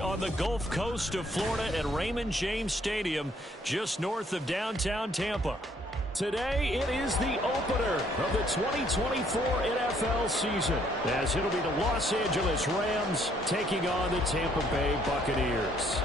On the Gulf Coast of Florida at Raymond James Stadium, just north of downtown Tampa. Today, it is the opener of the 2024 NFL season, as it'll be the Los Angeles Rams taking on the Tampa Bay Buccaneers.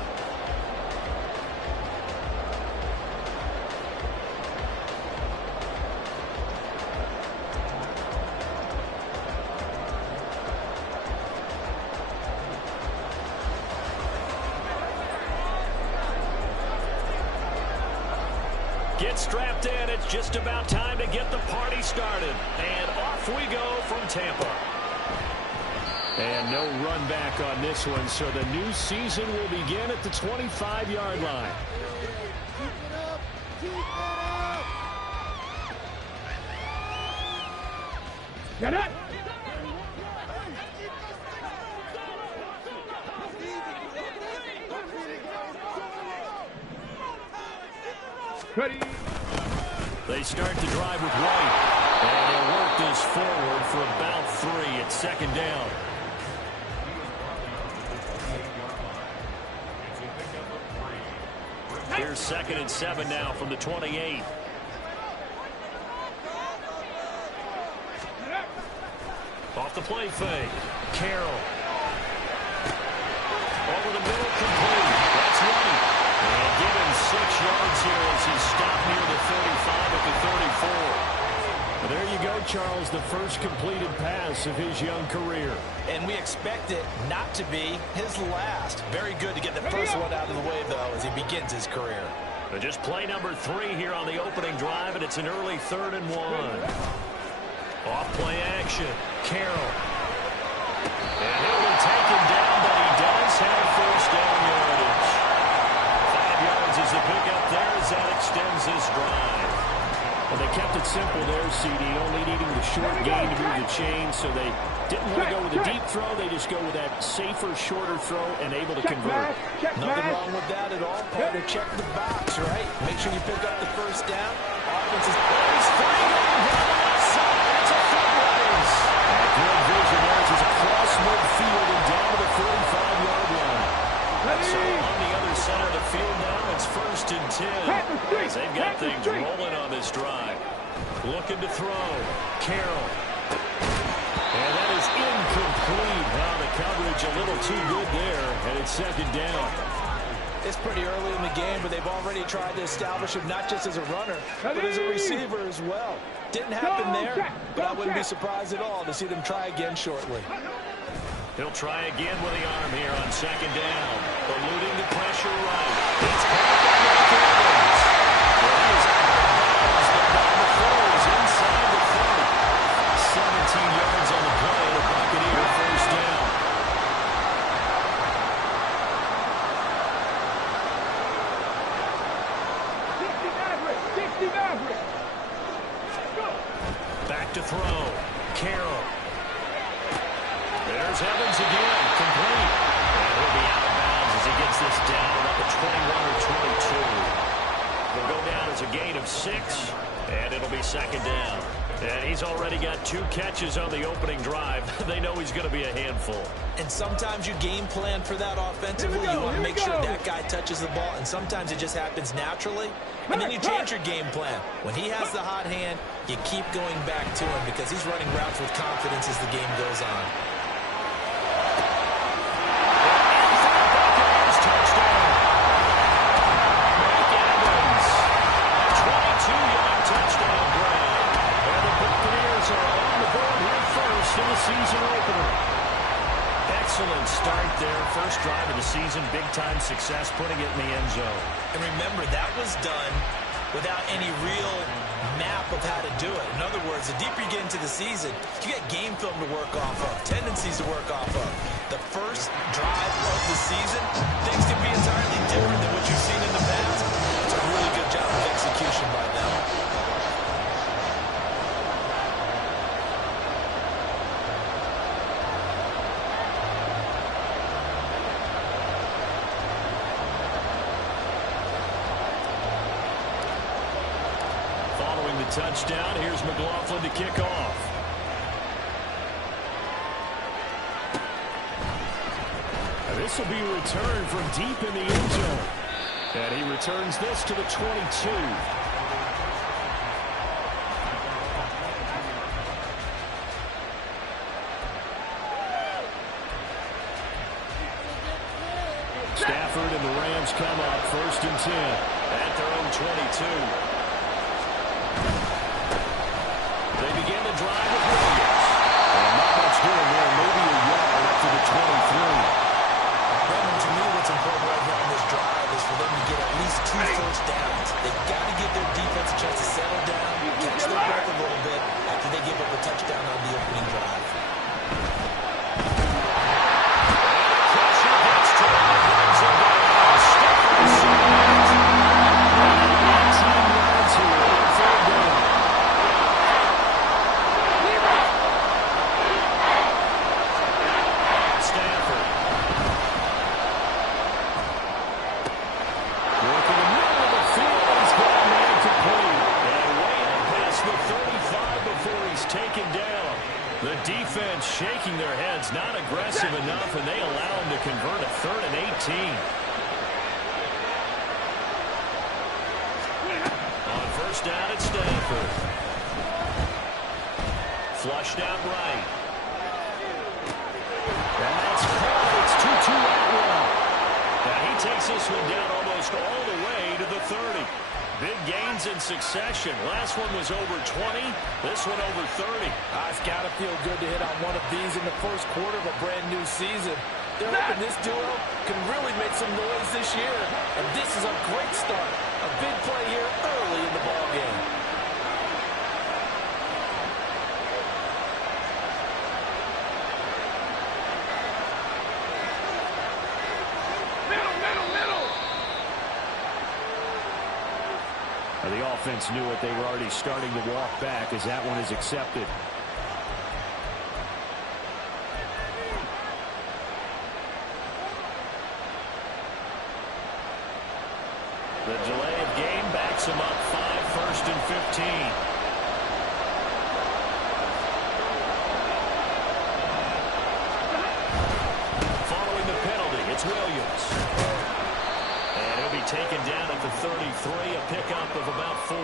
Get strapped in. It's just about time to get the party started. And off we go from Tampa. And no run back on this one, so the new season will begin at the 25-yard line. Keep it up. Keep it up. Get it. Ready. They start to drive with White. And they'll work this forward for about 3 at second down. Here's 2nd and 7 now from the 28. Off the play fake. Carroll. Over the middle, complete. That's White. And give him 6 yards here as he stopped near the 35 at the 34. Well, there you go, Charles, the first completed pass of his young career. And we expect it not to be his last. Very good to get the first one out of the way, though, as he begins his career. But just play number 3 here on the opening drive, and it's an early 3rd and 1. Off play action. Carroll. And he'll be taken down, but he does have first down yardage. 5 yards is the pickup there as that extends this drive. Well, they kept it simple there, CD, only needing the short gain to move the chain, so they didn't want to go with a deep throw. They just go with that safer, shorter throw and able to convert. Nothing wrong with that at all, partner. Check the box, right? Make sure you pick up the first down. Offense is flying on the left side. It's a foot race. Good vision there as he's across midfield and down to the 45-yard line. So on the other side of the field now, it's 1st and 10. They've got things rolling on this drive. Looking to throw. Carroll. And that is incomplete. Wow, the coverage a little too good there, and it's 2nd down. It's pretty early in the game, but they've already tried to establish him not just as a runner, but as a receiver as well. Didn't happen there, but I wouldn't be surprised at all to see them try again shortly. He'll try again with the arm here on 2nd down. Eluding the pressure right. It's caught by Mike Evans. Well, he is out of bounds, but down the floor is inside the 30. 17 yards on the play, and a Buccaneer first down. Back to throw. Carroll. There's Evans again, complete. And he'll be out of bounds as he gets this down about the 21 or 22. It'll go down as a gain of 6, and it'll be 2nd down. And he's already got 2 catches on the opening drive. They know he's going to be a handful. And sometimes you game plan for that offensively. You want to make sure that guy touches the ball, and sometimes it just happens naturally. And then you change your game plan. When he has the hot hand, you keep going back to him because he's running routes with confidence as the game goes on. Season opener. Excellent start there. First drive of the season. Big-time success putting it in the end zone. And remember, that was done without any real map of how to do it. In other words, the deeper you get into the season, you get game film to work off of, tendencies to work off of. The first drive of the season, things can be entirely different than what you've seen in the past. It's a really good job of execution by them. Touchdown. Here's McLaughlin to kick off. This will be returned from deep in the end zone. And he returns this to the 22. Stafford and the Rams come up 1st and 10 at their own 22. They begin the drive with Williams. And not much doing there, maybe a yard up to the 23. Brandon, to me, what's important right here on this drive is for them to get at least 2 first downs. They've got to give their defense a chance to settle down, catch their breath a little bit after they give up a touchdown on the opening drive. Shaking their heads, not aggressive enough, and they allow him to convert a 3rd and 18. On 1st down at Stanford. Flushed out right. And that's caught. It's 2-2 right well. Now he takes this one down almost all the way to the 30. Big gains in succession. Last one was over 20. This one over 30. It's got to feel good to hit on one of these in the first quarter of a brand new season. They're hoping this duo can really make some noise this year. And this is a great start. A big play here early in the ballgame. The offense knew it. They were already starting to walk back as that one is accepted. The delay of game backs them up 1st and 15. Following the penalty, it's Williams. Taken down at the 33, a pickup of about 4.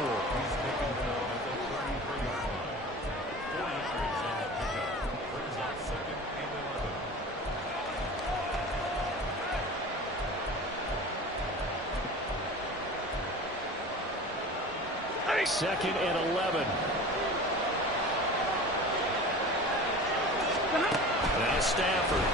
Second and 11. Now Stafford.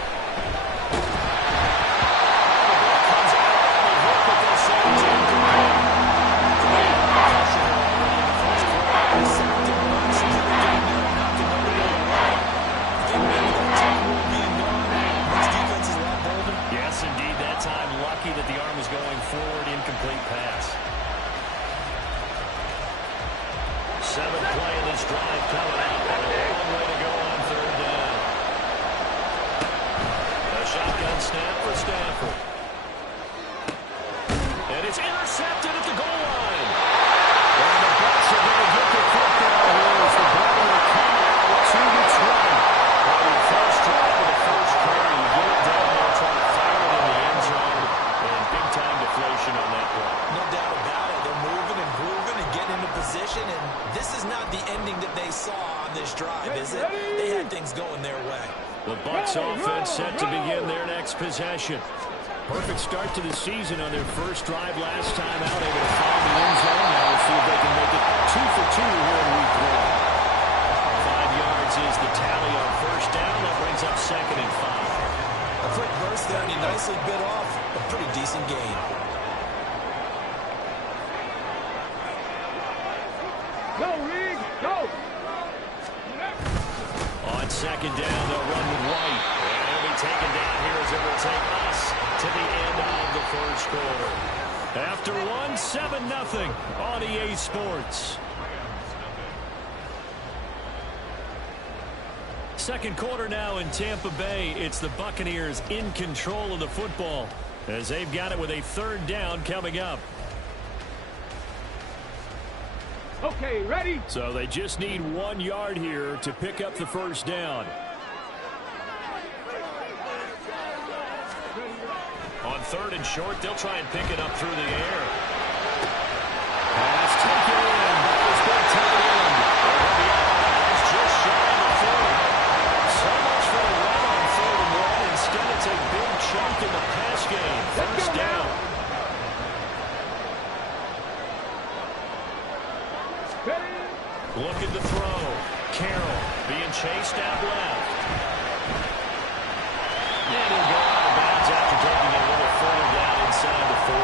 That the arm was going forward, incomplete pass. 7th play of this drive coming out. A long way to go on 3rd down. A shotgun snap for Stanford. And it's intercepted at the goal line. And the Bucs are going to get the football here as the ball will come out to the 20. On your first drive of the first quarter, you get it down there, try to fire it in the end zone. Big-time deflation on that play. No doubt about it. They're moving and grooving and getting into position, and this is not the ending that they saw on this drive, is it? They had things going their way. The Bucs offense set to begin their next possession. Perfect start to the season on their first drive last time out, able to find the end zone. Now we'll see if they can make it 2 for 2 here in week 1. 5 yards is the tally on 1st down. That brings up 2nd and 5. A quick burst there, and he nicely bit off a pretty decent gain. Go, Reed, go! On 2nd down, they'll run with White. And he'll be taken down here as it will take us to the end of the first quarter. After 7-0 on EA Sports. Second quarter now in Tampa Bay. It's the Buccaneers in control of the football as they've got it with a 3rd down coming up. Okay, ready? So they just need 1 yard here to pick up the 1st down. Ready, 3rd and short. They'll try and pick it up through the air. Pass taken in. That was their tight end. It's just shy of the 40. So much for the run on 3rd and 1. Instead, it's a big chunk in the pass game. 1st down. Looking to throw. Carroll being chased out left. And he'll go out of bounds after taking it a little further down inside the 40.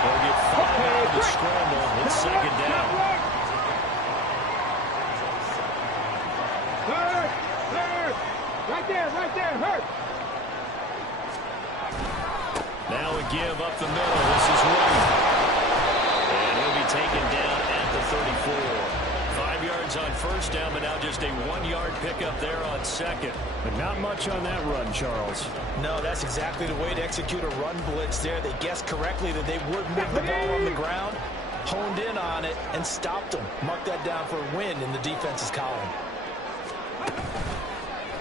They'll get 5 out of the scramble. It's 2nd down. Hurt! Hurt! Right there, hurt! Now a give up the middle. This is White. And he'll be taken down at the 34. 5 yards on 1st down, but now just a 1-yard pickup there on 2nd. But not much on that run, Charles. No, that's exactly the way to execute a run blitz there. They guessed correctly that they would move the ball on the ground, honed in on it, and stopped them. Mark that down for a win in the defense's column.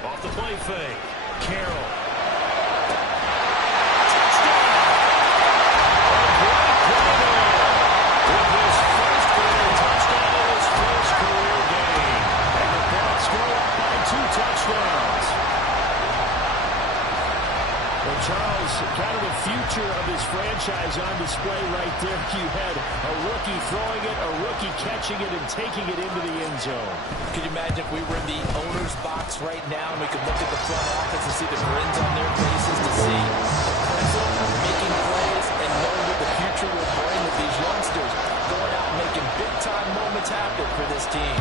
Off the play fake. Carroll. Touchdowns. Well, Charles, kind of the future of this franchise on display right there. You had a rookie throwing it, a rookie catching it, and taking it into the end zone. Could you imagine if we were in the owner's box right now and we could look at the front office and see the grins on their faces, to see the present making plays and know what the future will bring with these youngsters going out and making big-time moments happen for this team.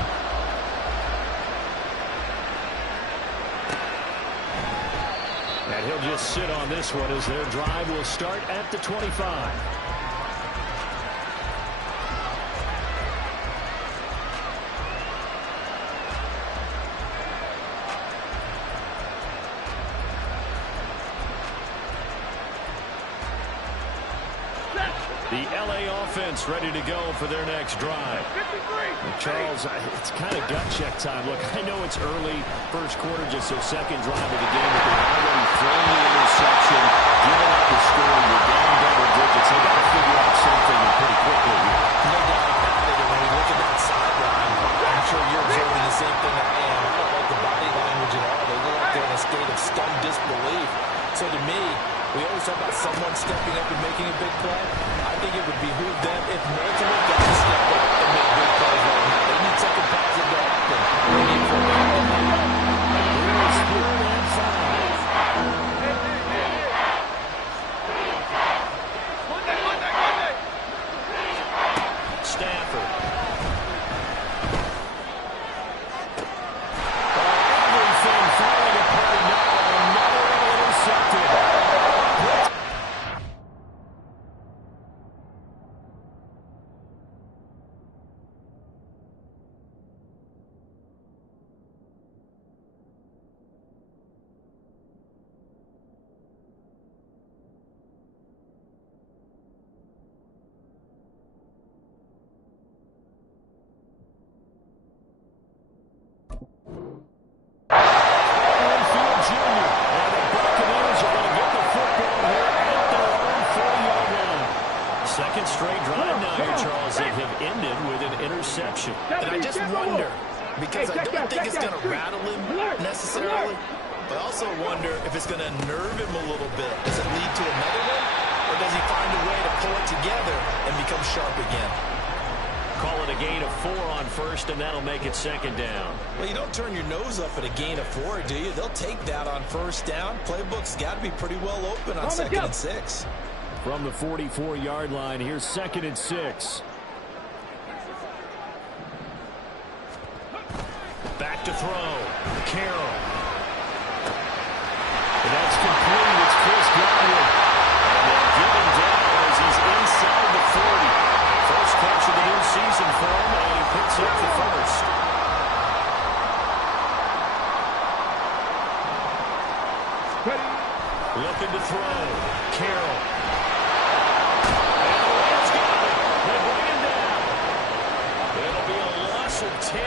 And he'll just sit on this one as their drive will start at the 25. The LA offense ready to go for their next drive. Charles, it's kind of gut check time. Look, I know it's early, 1st quarter, just their 2nd drive of the game, but they've already thrown the interception, given up the score. You're down double digits. They've got to figure out something pretty quickly here. No doubt about it. And when we look at that sideline, I'm sure you're observing the same thing I am. I don't like the body language at all. They look like they're in a state of stunned disbelief. So to me, we always talk about someone stepping up and making a big play. I think it would behoove them if multiple guys step up and make big plays right now. They need something positive to happen. They need for me to help. Here's 3rd and 5. Stafford. Everything falling apart now. Another one intercepted. Second straight drive now here, Charles. They have ended with an interception. And I just wonder, because I don't think it's going to rattle him necessarily, but I also wonder if it's going to nerve him a little bit. Does it lead to another one, or does he find a way to pull it together and become sharp again? Call it a gain of 4 on 1st, and that'll make it 2nd down. Well, you don't turn your nose up at a gain of 4, do you? They'll take that on 1st down. Playbook's got to be pretty well open on 2nd and 6. From the 44-yard line, here's 2nd and 6. Back to throw. Carroll. And that's complete. It's Chris Godwin. And they'll give him down as he's inside the 40. First catch of the new season for him, and he picks up the 1st. Looking to throw. Carroll. And the Rams got it. They bring him down. It'll be a loss of 10.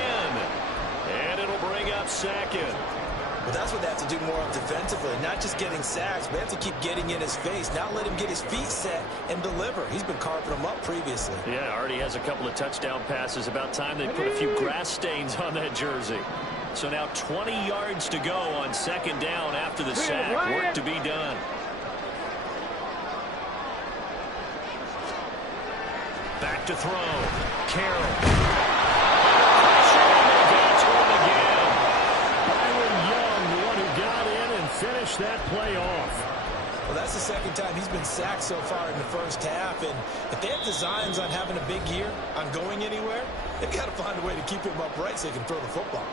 And it'll bring up 2nd. Well, that's what they have to do more of defensively. Not just getting sacks, but they have to keep getting in his face. Not let him get his feet set and deliver. He's been carving them up previously. Yeah, already has a couple of touchdown passes. About time they put a few grass stains on that jersey. So now 20 yards to go on second down after the sack. Work to be done. Back to throw. Carroll. Pressure, and they got to him again. Byron Young, the one who got in and finished that play off. Well, that's the second time he's been sacked so far in the first half. And if they have designs on having a big year, on going anywhere, they've got to find a way to keep him upright so they can throw the football.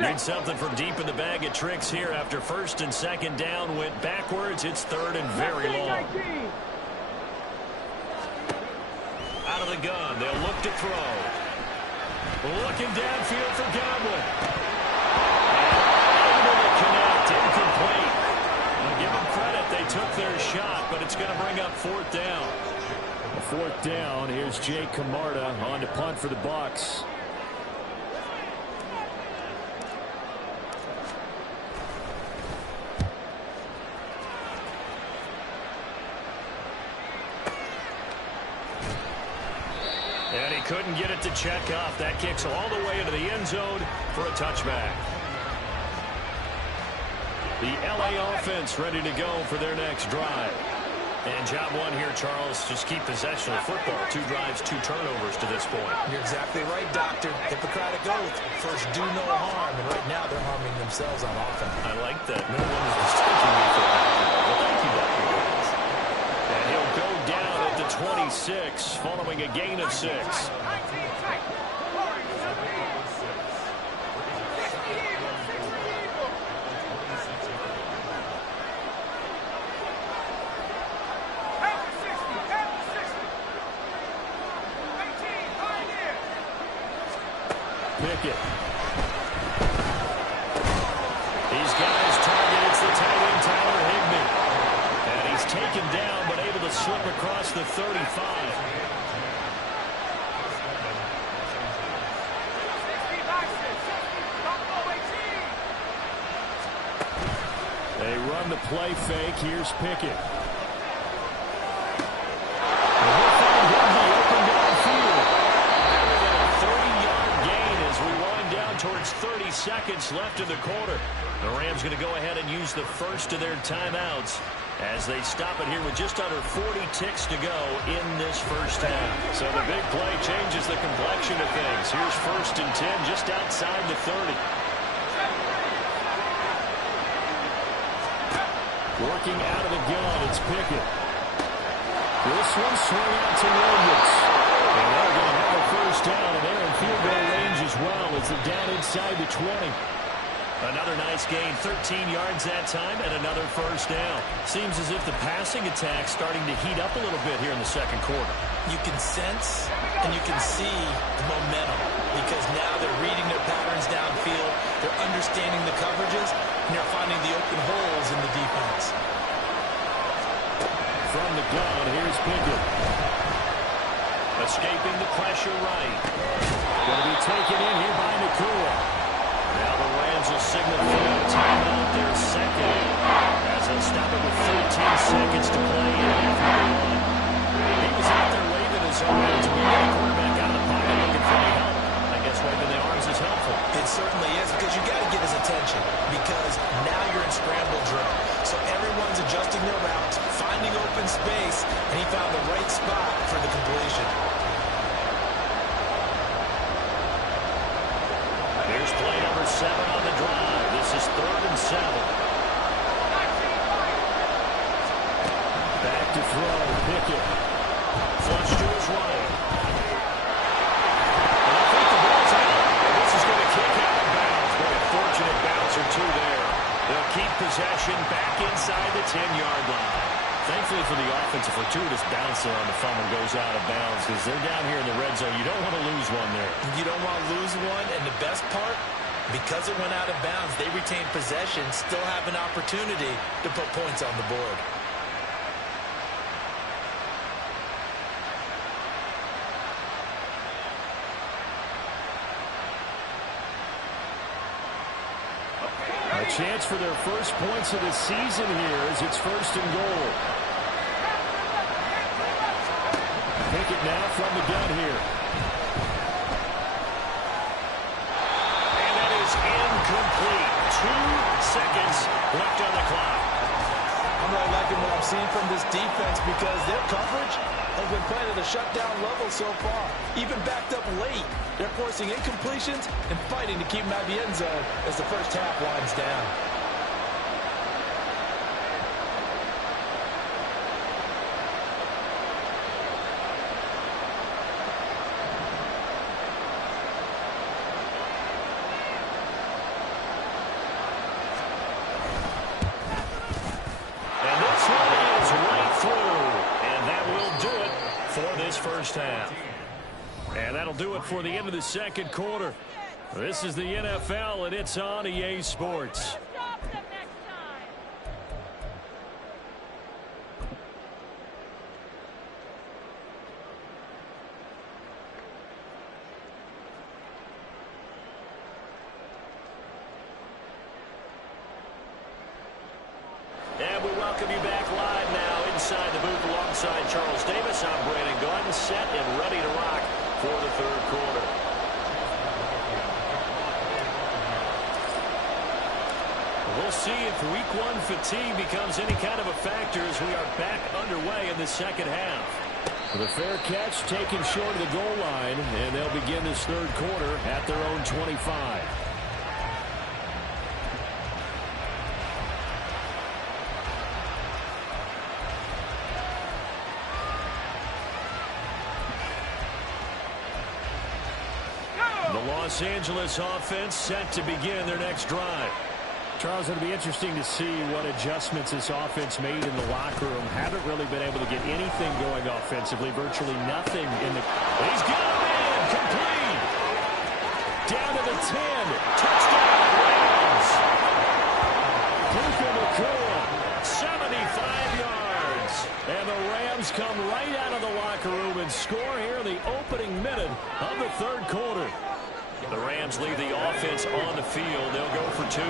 Need something from deep in the bag of tricks here after first and second down went backwards. It's third and very long. Out of the gun, they'll look to throw. Looking downfield for Godwin. Able to connect, incomplete. I'll give them credit, they took their shot, but it's going to bring up fourth down. A fourth down, here's Jake Camarda on to punt for the Bucs. And he couldn't get it to check up. That kicks all the way into the end zone for a touchback. The LA offense ready to go for their next drive. And job one here, Charles, just keep possession of football. 2 drives, 2 turnovers to this point. You're exactly right, Doctor. Hippocratic oath. First, do no harm. And right now, they're harming themselves on offense. I like that. No one is mistaking me for that. Well, thank you, Dr. Gibbons. And he'll go down at the 26 following a gain of 6. Pickett. These guys target. It's the tight end, Tyler Higbee. And he's taken down, but able to slip across the 35. They run the play fake. Here's Pickett. Towards 30 seconds left in the quarter. The Rams going to go ahead and use the first of their timeouts as they stop it here with just under 40 ticks to go in this first half. So the big play changes the complexion of things. Here's first and 10 just outside the 30. Working out of the gun, it's Pickett. This one swung out to Williams. And they're going to have a first down, and they're in field goal range as well as they're down inside the 20. Another nice gain, 13 yards that time, and another first down. Seems as if the passing attack's starting to heat up a little bit here in the second quarter. You can sense and you can see the momentum because now they're reading their patterns downfield, they're understanding the coverages, and they're finding the open holes in the defense. From the gun, here's Pickett. Escaping the pressure right. Going to be taken in here by Nakua. Now the Rams will signal for a timeout their second as they'll stop it with 13 seconds to play in half number 1. He was out there waving his arms. We got a quarterback out of the pocket looking for any help. I guess waving the arms is helpful. It certainly is because you got to get his attention because now you're in scramble drill. So everyone's adjusting their routes, finding open space, and he found the right spot for the completion. Here's play number 7 on the drive. This is 3rd and 7. Back to throw, Pickett. Flush to his right. And I think the ball's out. This is going to kick out of bounds. What a fortunate bounce or two there. They'll keep possession back inside the 10-yard line. Thankfully for the offense, a fortuitous bounce there on the fumble goes out of bounds because they're down here in the red zone. You don't want to lose one there. You don't want to lose one, and the best part, because it went out of bounds, they retained possession, still have an opportunity to put points on the board. chance for their first points of the season here as it's 1st and goal. Pickett now from the gun here. And that is incomplete. 2 seconds left on the clock. I'm really liking what I'm seeing from this defense because their coverage has been playing at a shutdown level so far. Even backed up late, they're forcing incompletions and fighting to keep them out of the end zone as the first half winds down. First half. And that'll do it for the end of the second quarter. This is the NFL, and it's on EA Sports. And we welcome you back live now inside the booth alongside Charles Davis. I'm Brandon Gordon, set and ready to rock for the third quarter. We'll see if week 1 fatigue becomes any kind of a factor as we are back underway in the second half. The fair catch taken short of the goal line, and they'll begin this third quarter at their own 25. Los Angeles offense set to begin their next drive. Charles, it'll be interesting to see what adjustments this offense made in the locker room. Haven't really been able to get anything going offensively. Virtually nothing in the... He's got a man. Complete. Down to the 10. Touchdown, Rams. Puka Nacua. 75 yards. And the Rams come right out of the locker room and score here in the opening minute of the third quarter. The Rams leave the offense on the field. They'll go for 2.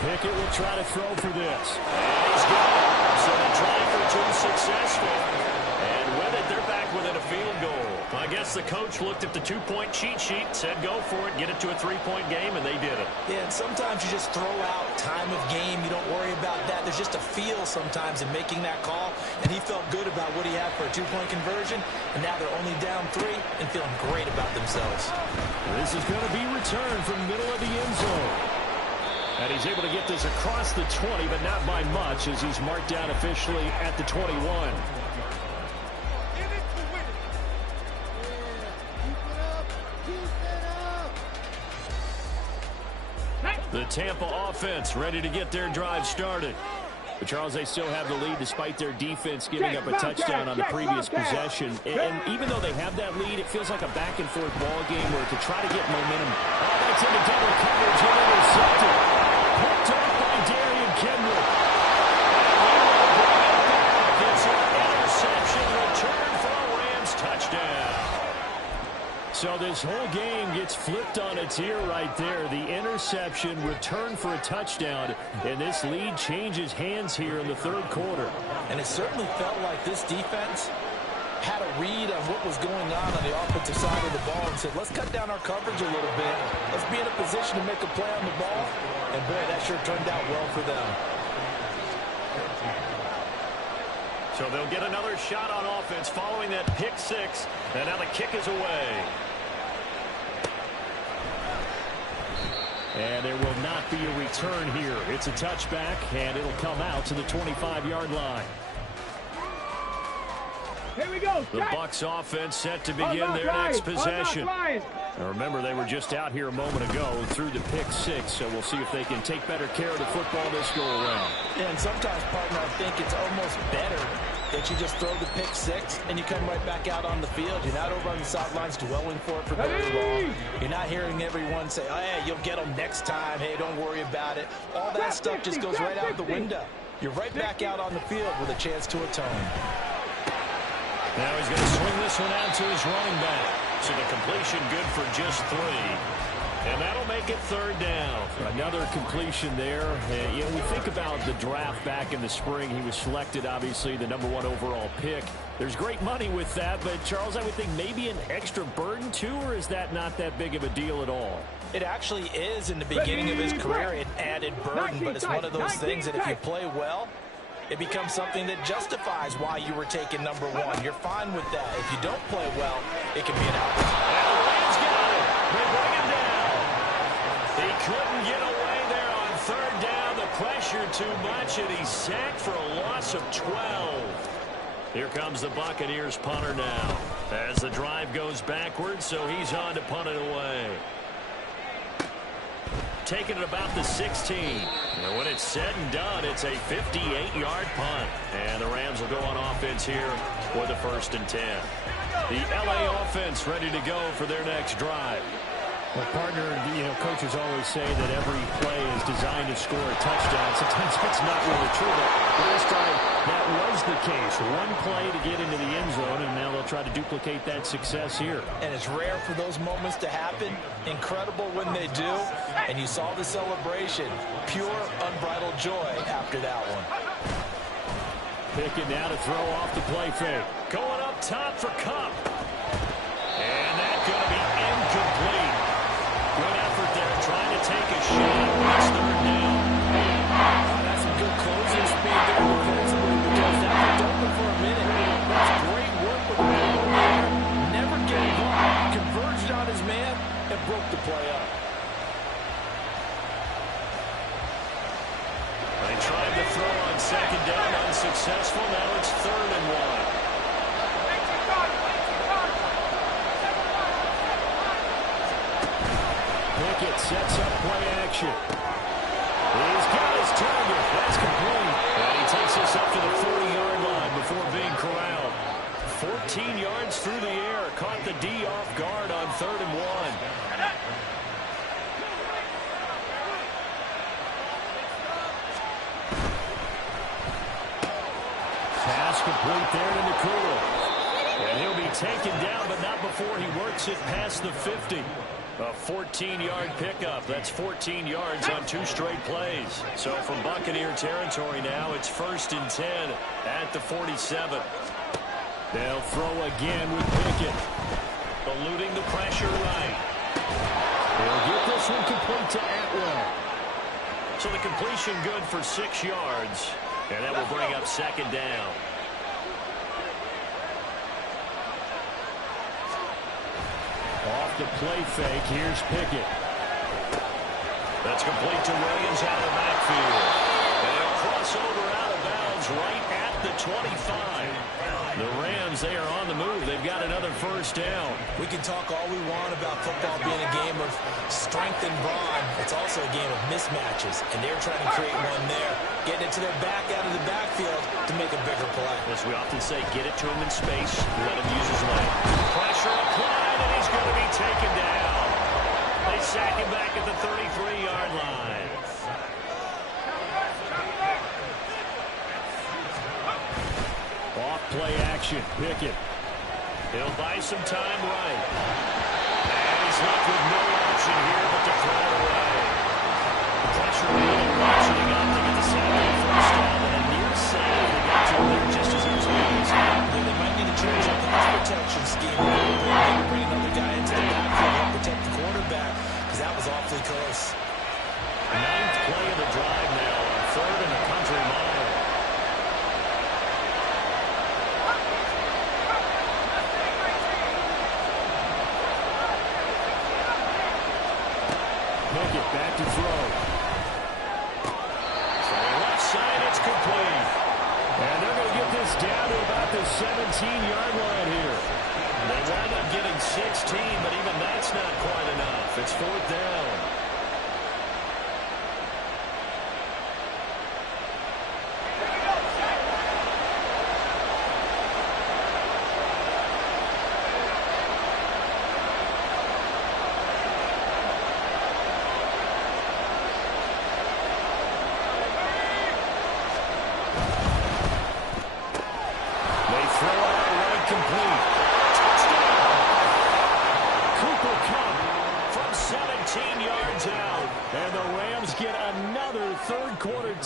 Pickett will try to throw for this. And he's got it. So the try for 2 successful. And with it, they're back within a field goal. I guess the coach looked at the 2-point cheat sheet, said go for it, get it to a 3-point game, and they did it. Yeah, and sometimes you just throw out time of game. You don't worry about that. There's just a feel sometimes in making that call, and he felt good about what he had for a 2-point conversion, and now they're only down 3 and feeling great about themselves. This is going to be returned from the middle of the end zone. And he's able to get this across the 20, but not by much, as he's marked down officially at the 21. The Tampa offense ready to get their drive started. But Charles, they still have the lead despite their defense giving up a touchdown on the previous possession. And even though they have that lead, it feels like a back-and-forth ball game where to try to get momentum. Oh, that's into double coverage and intercepted. Picked up by Darian Kendrick. It's an interception return for a Rams touchdown. So this whole game gets flipped on its ear right there. The interception, return for a touchdown, and this lead changes hands here in the third quarter. And it certainly felt like this defense had a read on what was going on the offensive side of the ball and said, let's cut down our coverage a little bit. Let's be in a position to make a play on the ball. And, boy, that sure turned out well for them. So they'll get another shot on offense following that pick 6. And now the kick is away. And there will not be a return here. It's a touchback, and it'll come out to the 25-yard line. Here we go. The Bucs offense set to begin their next possession. Now remember, they were just out here a moment ago through the pick 6, so we'll see if they can take better care of the football this go-around. Yeah, and sometimes, partner, I think it's almost better that you just throw the pick 6 and you come right back out on the field. You're not over on the sidelines dwelling for it for very long. You're not hearing everyone say, oh, hey, you'll get them next time. Hey, don't worry about it. All that stuff just goes right out the window. You're right back out on the field with a chance to atone. Now he's going to swing this one out to his running back. So the completion good for just 3. And that'll make it third down. Another completion there. You know, we think about the draft back in the spring. He was selected, obviously, the #1 overall pick. There's great money with that, but, Charles, I would think maybe an extra burden, too, or is that not that big of a deal at all? It actually is in the beginning of his career, an added burden, but it's one of those things that if you play well, it becomes something that justifies why you were taken #1. You're fine with that. If you don't play well, it can be an outrage. And the Rams got it. They bring him down. He couldn't get away there on third down. The pressure too much, and he's sacked for a loss of 12. Here comes the Buccaneers punter now as the drive goes backwards, so he's on to punt it away. Taking it about the 16. And when it's said and done, it's a 58-yard punt. And the Rams will go on offense here for the 1st and 10. The L.A. offense ready to go for their next drive. Well, partner, you know, coaches always say that every play is designed to score a touchdown. Sometimes that's not really true, but last time that was the case. One play to get into the end zone, and now they'll try to duplicate that success here. And it's rare for those moments to happen. Incredible when they do. And you saw the celebration. Pure, unbridled joy after that one. Pickett now to throw off the play fake. Going up top for Kupp. And that's going to be incomplete. Good effort there, trying to take a shot. It's third down. That's some good closing speed there defensively because that was open for a minute. That's great work with the ball in the air. Never gave up. Converged on his man and broke the play up. They tried to throw on second down, unsuccessful. Now it's 3rd and 1. Pickett sets up play action. He's got his target. That's complete. And he takes us up to the 40-yard line before being corralled. 14 yards through the air. Caught the D off guard on 3rd and 1. Pass complete there to Nakula. And he'll be taken down, but not before he works it past the 50. A 14-yard pickup. That's 14 yards on 2 straight plays. So from Buccaneer territory now, it's 1st and 10 at the 47. They'll throw again with Pickett. Eluding the pressure right. They'll get this one complete to Atwell. So the completion good for 6 yards. And that will bring up 2nd down. Off the play fake, here's Pickett. That's complete to Williams out of the backfield. And he'll cross over out of bounds right at the 25. The Rams, they are on the move. They've got another 1st down. We can talk all we want about football being a game of strength and brawn. It's also a game of mismatches, and they're trying to create one there. Getting it to their back out of the backfield to make a bigger play. As we often say, get it to him in space, let him use his leg. Pressure applied, and he's going to be taken down. They sack him back at the 33-yard line. Off play action, Pickett. He'll buy some time right. And he's left with no option here but to throw it away. Pressure really ratcheting up to get the sack on the 1st down. And a near save. They got to him there just as he was leaving his hand. They might need to change up the pass protection scheme. Maybe bring another guy into the backfield and protect the quarterback because that was awfully close. 9th play of the drive now on 3rd and a country mile. Pickett back to throw. From the left side, it's complete. And they're going to get this down to about the 17-yard line here. They wound up getting 16, but even that's not quite enough. It's 4th down.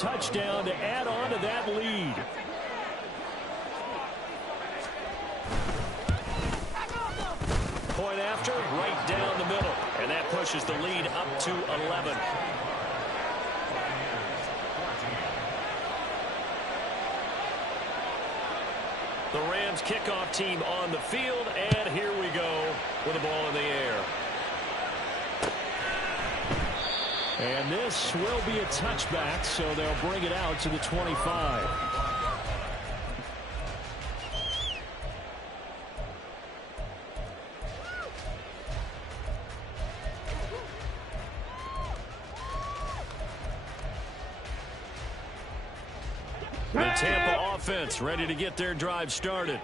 touchdown to add on to that lead. Point after, right down the middle. And that pushes the lead up to 11. The Rams kickoff team on the field, and here we go with the ball in the air. And this will be a touchback, so they'll bring it out to the 25. The Tampa offense ready to get their drive started.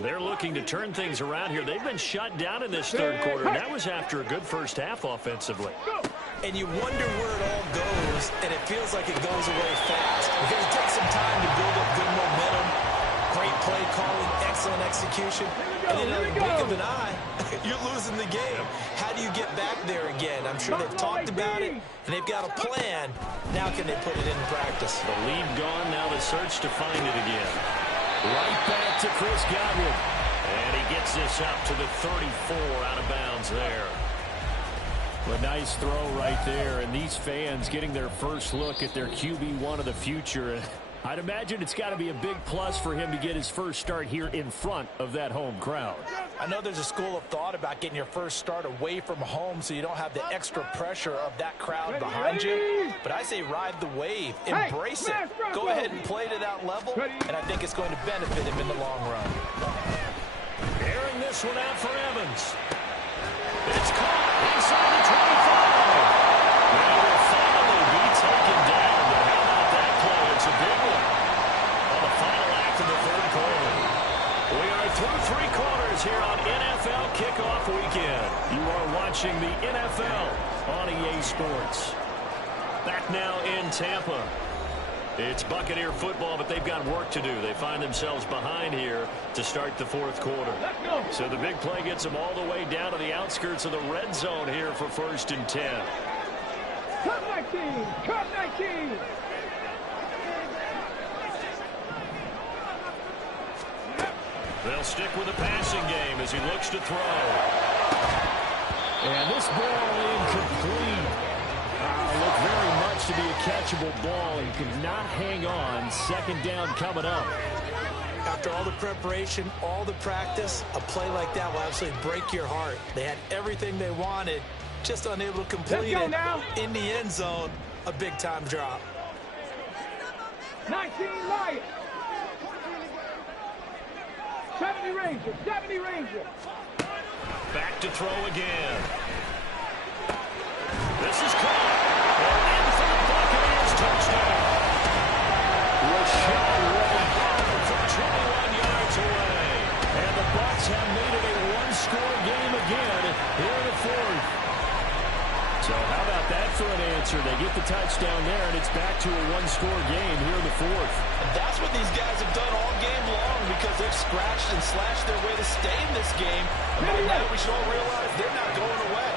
They're looking to turn things around here. They've been shut down in this third quarter, and that was after a good first half offensively. And you wonder where it all goes, and it feels like it goes away fast. Because it takes some time to build up good momentum, great play calling, excellent execution. And in a blink of an eye, you're losing the game. How do you get back there again? I'm sure they've talked about it, and they've got a plan. Now can they put it in practice? The lead gone, now the search to find it again. Right back to Chris Godwin. And he gets this up to the 34 out of bounds there. A nice throw right there, and these fans getting their first look at their QB1 of the future. I'd imagine it's got to be a big plus for him to get his first start here in front of that home crowd. I know there's a school of thought about getting your first start away from home so you don't have the extra pressure of that crowd behind you. But I say ride the wave. Embrace it. Go ahead and play to that level, and I think it's going to benefit him in the long run. Airing this one out for Evans. It's caught inside the 25. Well, will finally be taken down, but how about that play? It's a big one on the final act of the third quarter. We are through three quarters here on NFL Kickoff Weekend. You are watching the NFL on EA Sports. Back now in Tampa. It's Buccaneer football, but they've got work to do. They find themselves behind here to start the fourth quarter. So the big play gets them all the way down to the outskirts of the red zone here for 1st and 10. Cut 19! Cut 19! They'll stick with the passing game as he looks to throw. And this ball incomplete. Looked very much to be a catchable ball. He could not hang on. Second down coming up. After all the preparation, all the practice, a play like that will absolutely break your heart. They had everything they wanted, just unable to complete it. Now. In the end zone, a big-time drop. 19 Lions. 70 Ranger. 70 Ranger. Back to throw again. This is caught. And in for the Buccaneers touchdown. Rashad White from 21 yards away. And the Bucs have made it a one-score game again here in the fourth. So how about that for an answer? They get the touchdown there, and it's back to a one-score game here in the fourth. And that's what these guys have done all game long because they've scratched and slashed their way to stay in this game. And by now, we should all realize they're not going away.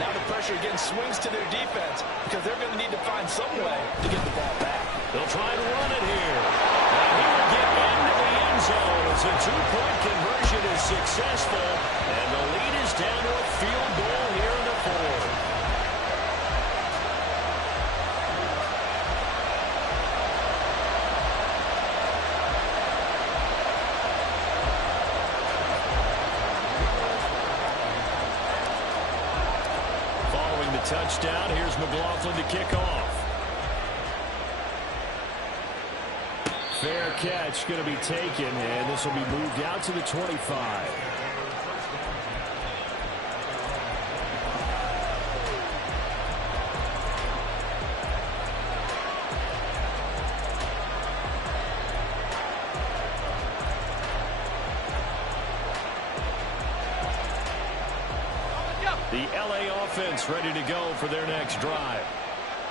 Now the pressure again swings to their defense because they're going to need to find some way to get the ball back. They'll try to run it here. And he will get into the end zone as a two-point conversion is successful. And the lead is down to a field goal here in the fourth. Touchdown. Here's McLaughlin to kick off. Fair catch going to be taken, and this will be moved out to the 25. The LA offense ready to go for their next drive.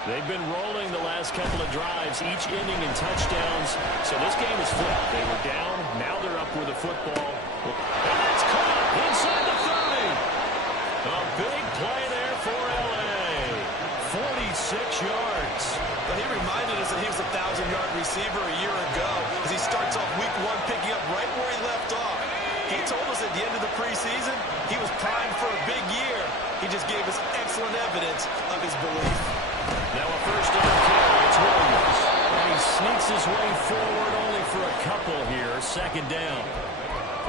They've been rolling the last couple of drives, each ending in touchdowns. So this game is flipped. They were down, now they're up with the football. And that's caught inside the 30. A big play there for LA. 46 yards. Well, he reminded us that he was a 1,000-yard receiver a year ago as he starts off week 1 picking up right where he left off. He told us at the end of the preseason he was primed for a big year. He just gave us excellent evidence of his belief. Now a first down carry. It's Williams. And he sneaks his way forward only for a couple here. Second down.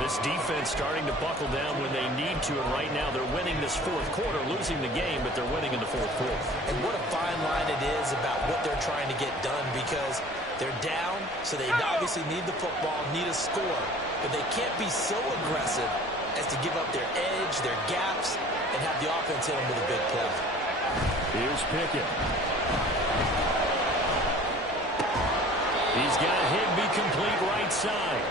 This defense starting to buckle down when they need to, and right now they're winning this fourth quarter, losing the game, but they're winning in the fourth quarter. And what a fine line it is about what they're trying to get done, because they're down, so they obviously need the football, need a score, but they can't be so aggressive as to give up their edge, their gaps, and have the offense hit them with a big play. Here's Pickett. He's got Higbee complete right side.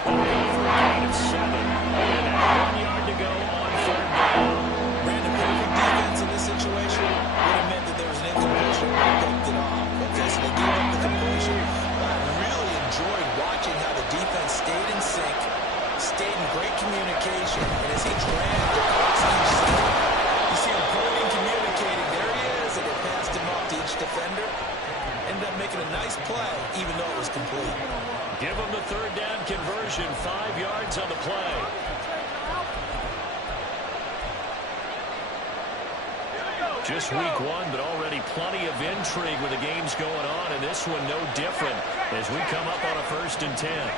For a gain of 7. And 1 yard to go on third down. Brandon, perfect defense in this situation would have meant that there was an incompletion and they picked it off. Okay, so they gave up the completion. But I really enjoyed watching how the defense stayed in sync, stayed in great communication, and as he dragged across each side, you see him pointing, communicating. There he is, and they passed him off to each defender. Ended up making a nice play, even though it was complete. Give them the third down conversion, 5 yards on the play. Just week 1, but already plenty of intrigue with the games going on, and this one no different as we come up on a 1st and 10.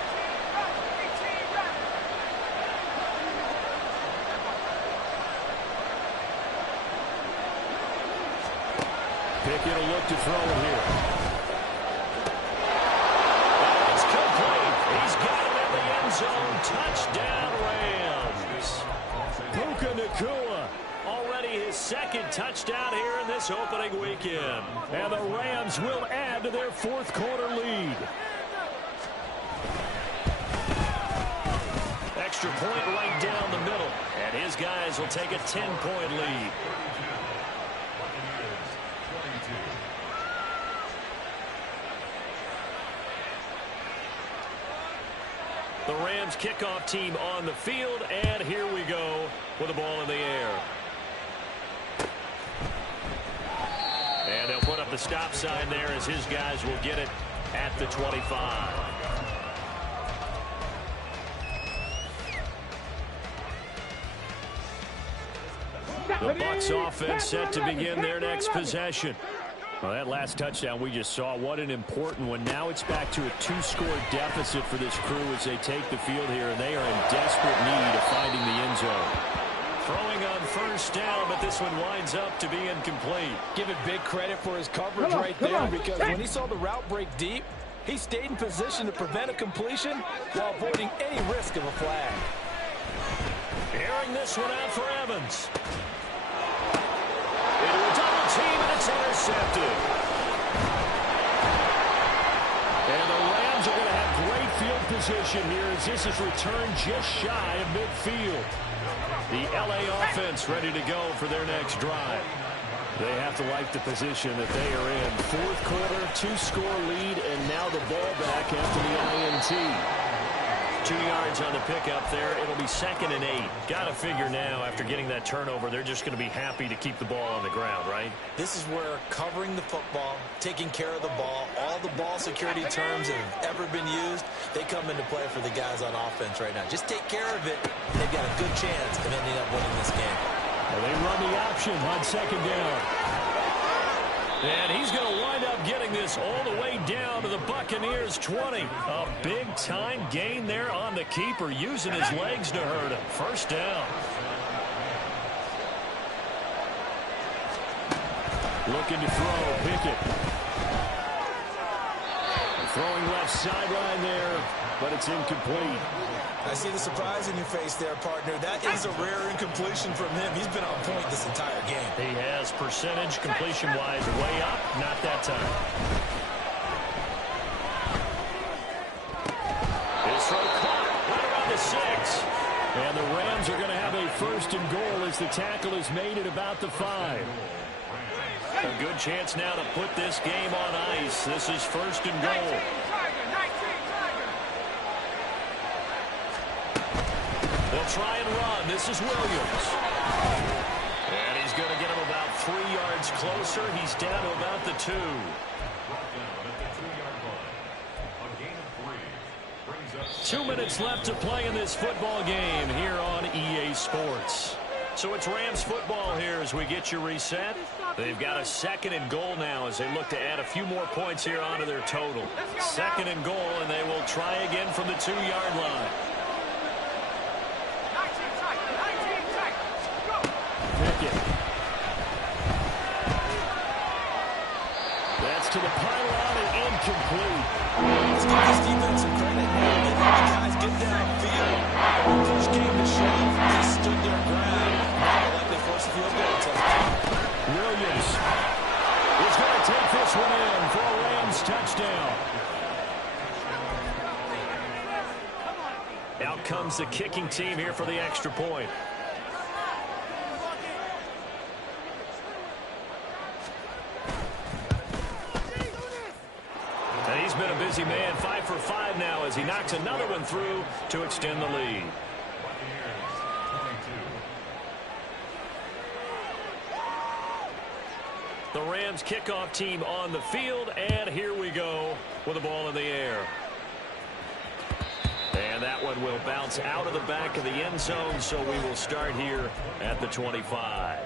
Pickett will look to throw it here. It's complete. He's got him in the end zone. Touchdown, Rams. Puka Nacua, already his 2nd touchdown here in this opening weekend. And the Rams will add to their 4th quarter lead. Extra point right down the middle. And his guys will take a 10-point lead. The Rams kickoff team on the field, and here we go with the ball in the air. And they'll put up the stop sign there as his guys will get it at the 25. The Bucs offense set to begin their next possession. Well, that last touchdown we just saw, what an important one. Now it's back to a 2-score deficit for this crew as they take the field here, and they are in desperate need of finding the end zone. Throwing on first down, but this one winds up to be incomplete. Give it big credit for his coverage right there, because when he saw the route break deep, he stayed in position to prevent a completion while avoiding any risk of a flag. Airing this one out for Evans. Into a double team, and it's intercepted. And the Rams are going to have great field position here as this is returned just shy of midfield. The LA offense ready to go for their next drive. They have to like the position that they are in. 4th quarter, 2-score lead, and now the ball back after the INT. 2 yards on the pickup there. It'll be 2nd and 8. Got to figure now, after getting that turnover, they're just going to be happy to keep the ball on the ground, right? This is where covering the football, taking care of the ball, all the ball security terms that have ever been used, they come into play for the guys on offense right now. Just take care of it, and they've got a good chance of ending up winning this game. Well, they run the option on 2nd down. And he's going to wind up getting this all the way down to the Buccaneers' 20. A big-time gain there on the keeper, using his legs to hurt him. First down. Looking to throw, Pickett. Throwing left sideline there, but it's incomplete. I see the surprise in your face there, partner. That is a rare incompletion from him. He's been on point this entire game. He has percentage completion-wise way up. Not that time. His throw caught right around the 6. And the Rams are going to have a 1st and goal as the tackle is made at about the 5. A good chance now to put this game on ice. This is 1st and goal. They'll try and run. This is Williams. And he's going to get him about 3 yards closer. He's down to about the 2. 2 minutes left to play in this football game here on EA Sports. So it's Rams football here as we get you reset. They've got a 2nd and goal now as they look to add a few more points here onto their total. 2nd and goal, and they will try again from the 2-yard line. Pickett. That's to the pylon and incomplete. Let's give this defense some credit. They let the guys get downfield. When push came to shove, they stood their ground. Now like they forced a field goal attempt. Williams is going to take this one in for a Rams touchdown. Out comes the kicking team here for the extra point. And he's been a busy man, 5 for 5 now as he knocks another one through to extend the lead. The Rams kickoff team on the field, and here we go with the ball in the air. And that one will bounce out of the back of the end zone, so we will start here at the 25.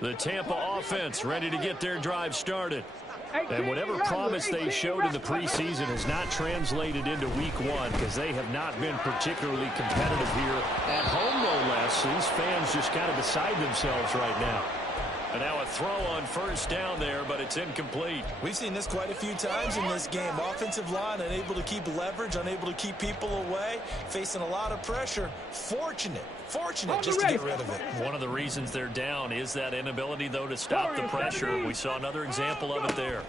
The Tampa offense ready to get their drive started. And whatever promise they showed in the preseason has not translated into week 1 because they have not been particularly competitive here at home, no less. These fans just kind of beside themselves right now. And now a throw on first down there, but it's incomplete. We've seen this quite a few times in this game. Offensive line unable to keep leverage, unable to keep people away, facing a lot of pressure. Fortunate just to get rid of it. One of the reasons they're down is that inability, though, to stop the pressure. We saw another example of it there.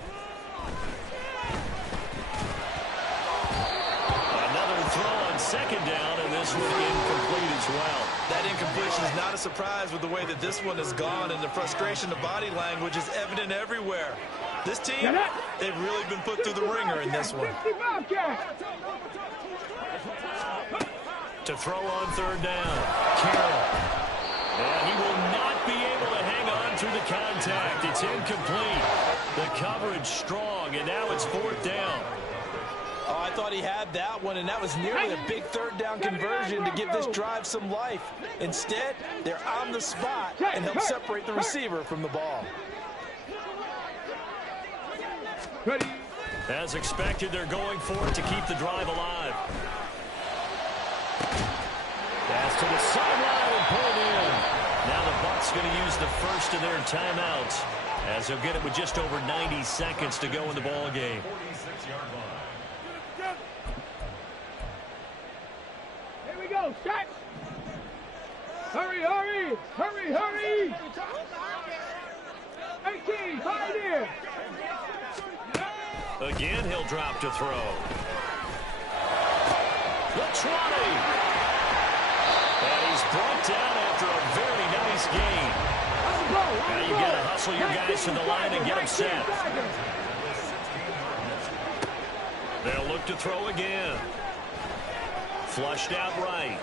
Another throw on second down, and this one incomplete as well. That incompletion is not a surprise with the way that this one has gone, and the frustration, the body language is evident everywhere. This team, they've really been put through the ringer in this one. To throw on third down, Carroll. And he will not be able to hang on through the contact. It's incomplete. The coverage strong, and now it's 4th down. Oh, I thought he had that one, and that was nearly a big 3rd down conversion to give this drive some life. Instead, they're on the spot and help separate the receiver from the ball. As expected, they're going for it to keep the drive alive. Pass to the sideline and pulled in. Now the Bucs going to use the first of their timeouts as they'll get it with just over 90 seconds to go in the ball game. Here we go, set. Hurry, hurry, hurry, hurry. 18, 5 here. Again, he'll drop to throw. The 20. And he's brought down after a very nice gain. Now you got to hustle your guys to the line and get them set. They'll look to throw again. Flushed out right.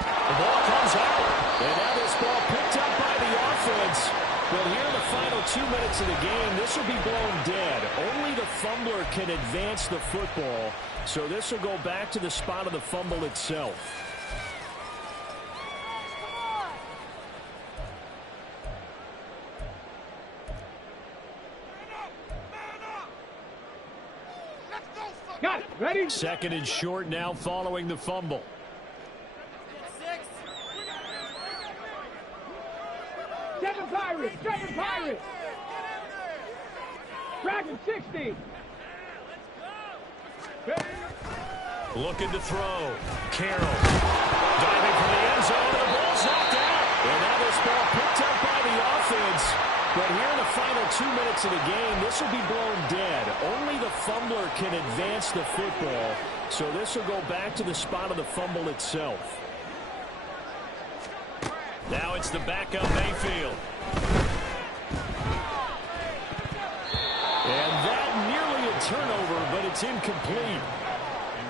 The ball comes out. And now this ball picked up by the offense. But here in the final 2 minutes of the game, this will be blown dead. Only the fumbler can advance the football. So this will go back to the spot of the fumble itself. Got it. Ready? 2nd and short now following the fumble. 7 Pirates, 7 Pirates. Dragon 60. Looking to throw. Carroll. Diving from the end zone. The ball's knocked out. And now this ball picked up by the offense. But here in the final 2 minutes of the game, this will be blown dead. Only the fumbler can advance the football. So this will go back to the spot of the fumble itself. Now it's the backup Mayfield. And that nearly a turnover, but it's incomplete.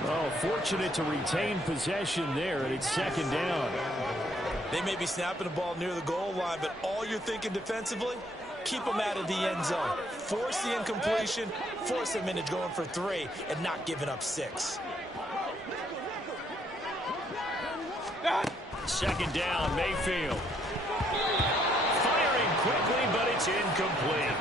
Oh, fortunate to retain possession there, and it's 2nd down. They may be snapping the ball near the goal line, but all you're thinking defensively, keep them out of the end zone. Force the incompletion, force them into going for 3, and not giving up 6. Second down, Mayfield. Firing quickly, but it's incomplete.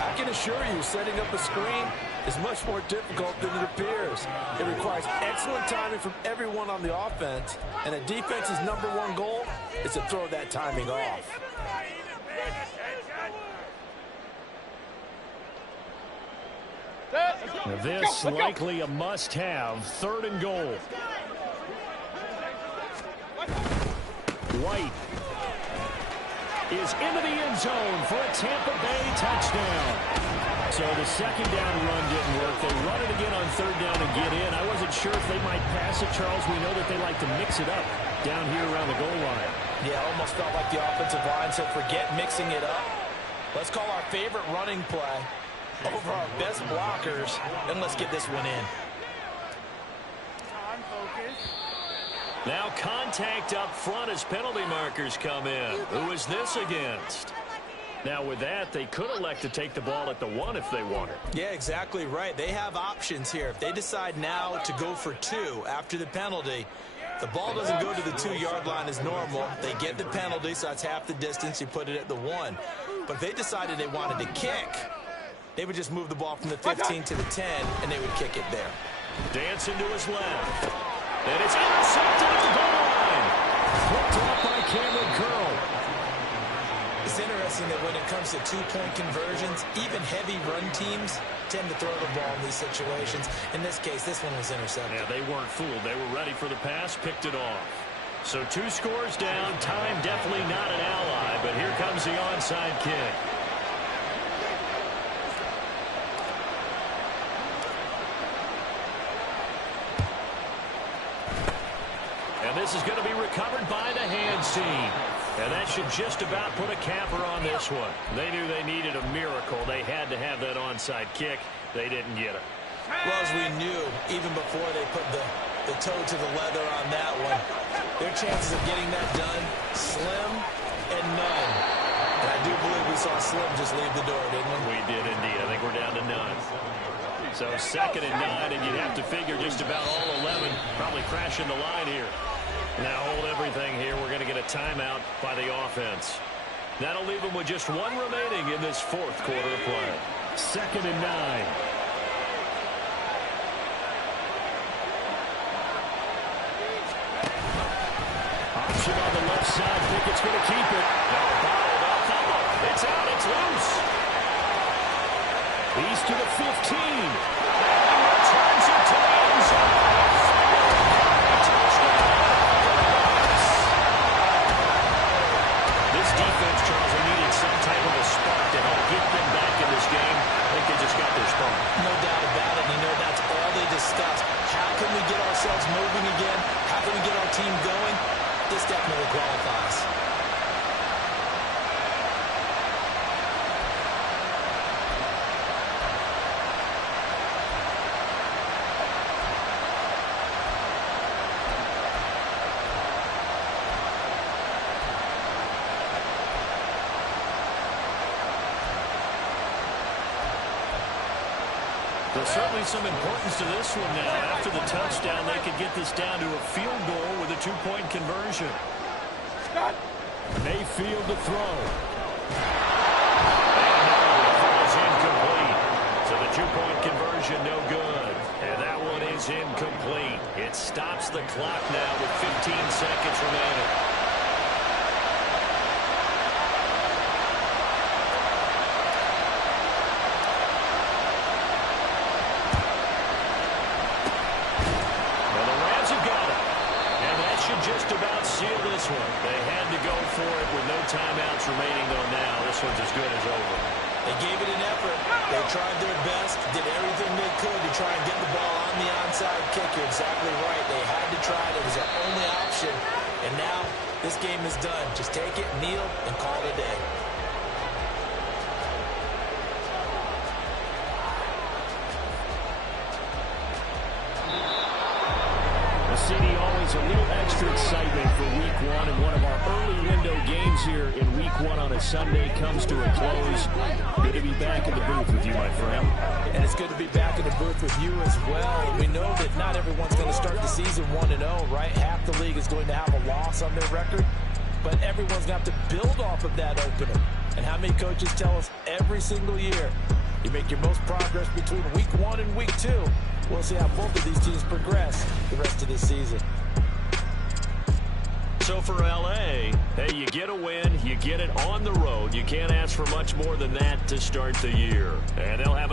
I can assure you, setting up a screen is much more difficult than it appears. It requires excellent timing from everyone on the offense, and a defense's #1 goal is to throw that timing off. Now this likely a must-have, 3rd and goal. White is into the end zone for a Tampa Bay touchdown. So the second down run didn't work. They run it again on 3rd down and get in. I wasn't sure if they might pass it, Charles. We know that they like to mix it up down here around the goal line. Yeah, almost felt like the offensive line said, forget mixing it up. Let's call our favorite running play over our best blockers, and let's get this one in. Now contact up front as penalty markers come in. Who is this against? Now with that, they could elect to take the ball at the 1 if they wanted. Yeah, exactly right. They have options here. If they decide now to go for 2 after the penalty, the ball doesn't go to the 2-yard line as normal. They get the penalty, so that's half the distance. You put it at the 1. But if they decided they wanted to kick, they would just move the ball from the 15 to the 10, and they would kick it there. Dancing to his left. And it's intercepted at the goal line. Flipped off by Cameron Curl. It's interesting that when it comes to 2-point conversions, even heavy run teams tend to throw the ball in these situations. In this case, this one was intercepted. Yeah, they weren't fooled. They were ready for the pass, picked it off. So 2 scores down. Time definitely not an ally, but here comes the onside kick. And this is going to be recovered by the hands team. And that should just about put a capper on this one. They knew they needed a miracle. They had to have that onside kick. They didn't get it. Well, as we knew, even before they put the toe to the leather on that one, their chances of getting that done, slim and none. And I do believe we saw Slim just leave the door, didn't we? We did indeed. I think we're down to none. So 2nd and 9, and you'd have to figure just about all 11 probably crashing the line here. Now hold everything here. We're going to get a timeout by the offense. That'll leave them with just 1 remaining in this 4th quarter of play. 2nd and 9. Option on the left side. Pickett's going to keep it. It's out. It's loose. He's to the 15. And returns it to the end zone. This defense, Charles, they needed some type of a spark to help get them back in this game. I think they just got their spark. No doubt about it. You know, that's all they discussed. How can we get ourselves moving again? How can we get our team going? This definitely qualifies. There's certainly some importance to this one now. After the touchdown, they could get this down to a field goal with a 2-point conversion. Mayfield to throw. And it falls incomplete. So the 2-point conversion no good. And that one is incomplete. It stops the clock now with 15 seconds remaining. Just about seal this one. They had to go for it with no timeouts remaining, though. Now this one's as good as over. They gave it an effort. They tried their best, did everything they could to try and get the ball on the onside kick. You're exactly right. They had to try it. It was their only option. And now this game is done. Just take it, kneel, and call it a day. The city always fans, a little extra excitement for Week 1, and one of our early window games here in Week 1 on a Sunday comes to a close. Good to be back in the booth with you, my friend. And it's good to be back in the booth with you as well. We know that not everyone's going to start the season 1-0, right? Half the league is going to have a loss on their record, but everyone's going to have to build off of that opener. And how many coaches tell us every single year, you make your most progress between Week 1 and Week 2. We'll see how both of these teams progress the rest of this season. So for L.A., hey, you get a win, you get it on the road. You can't ask for much more than that to start the year. And they'll have a